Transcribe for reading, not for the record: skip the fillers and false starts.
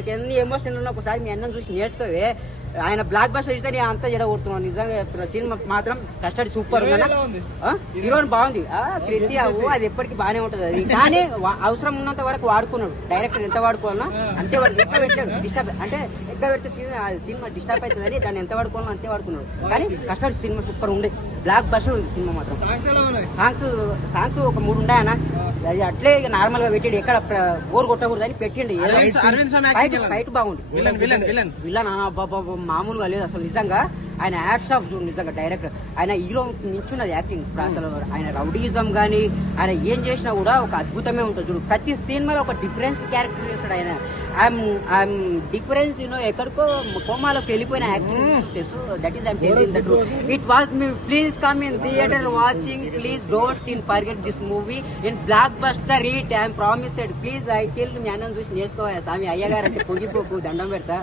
ఆయనకి ఎన్ని ఎమోషన్లు ఉన్నా ఒకసారి మీ అన్నం చూసి నేర్చుకోవే. ఆయన బ్లాక్ బస్టర్ ఇస్తే నేను అంతా జడగొడుతున్నాను. నిజంగా చెప్తున్నా, సినిమా మాత్రం కస్టడీ సూపర్ హీరోయిన్ బాగుంది. కృతి అది ఎప్పటికీ బాగానే ఉంటది. అది కానీ అవసరం ఉన్నంత వరకు వాడుకున్నాడు. డైరెక్టర్ ఎంత వాడుకోవాలన్నా అంతే ఎక్కువ పెట్టాడు. డిస్టర్బ్ అంటే ఎక్కువ పెడితే సినిమా డిస్టర్బ్ అవుతుందని దాన్ని ఎంత వాడుకోవాలన్నా అంతే వాడుకున్నాడు. కానీ కస్టడీ సినిమా సూపర్ ఉండే, బ్లాక్ బస్టర్ ఉంది సినిమా మాత్రం. సాంగ్స్ ఒక 3 ఉన్నాయన్నా. అది అట్లే నార్మల్ గా పెట్టాడు, ఎక్కడ బోర్ కొట్టకూడదు అని పెట్టిండు. ఫైట్ బాగుంది. విలన్ మామూలుగా లేదు అసలు. నిజంగా ఆయన హ్యాట్స్ ఆఫ్ చూడు. నిజంగా డైరెక్టర్ ఆయన హీరో నించున్నది యాక్టింగ్. అసలు ఆయన రౌడీజం గానీ ఆయన ఏం చేసినా కూడా ఒక అద్భుతమే ఉంటుంది చూడు. ప్రతి సినిమాలో ఒక డిఫరెన్స్ క్యారెక్టర్ చేస్తాడు ఆయన. ఐఎమ్ డిఫరెన్స్ ఎక్కడికో కోమాలోకి వెళ్ళిపోయిన acting. So that is I'm telling the truth. It was me please come in theatre watching. Please don't forget this movie in block buster hit. I'm promised. Please I kill me అన్నం చూసి నేర్చుకోవాలి స్వామి. అయ్యగారు అంటే పొగిపోకు, దండం పెడతా.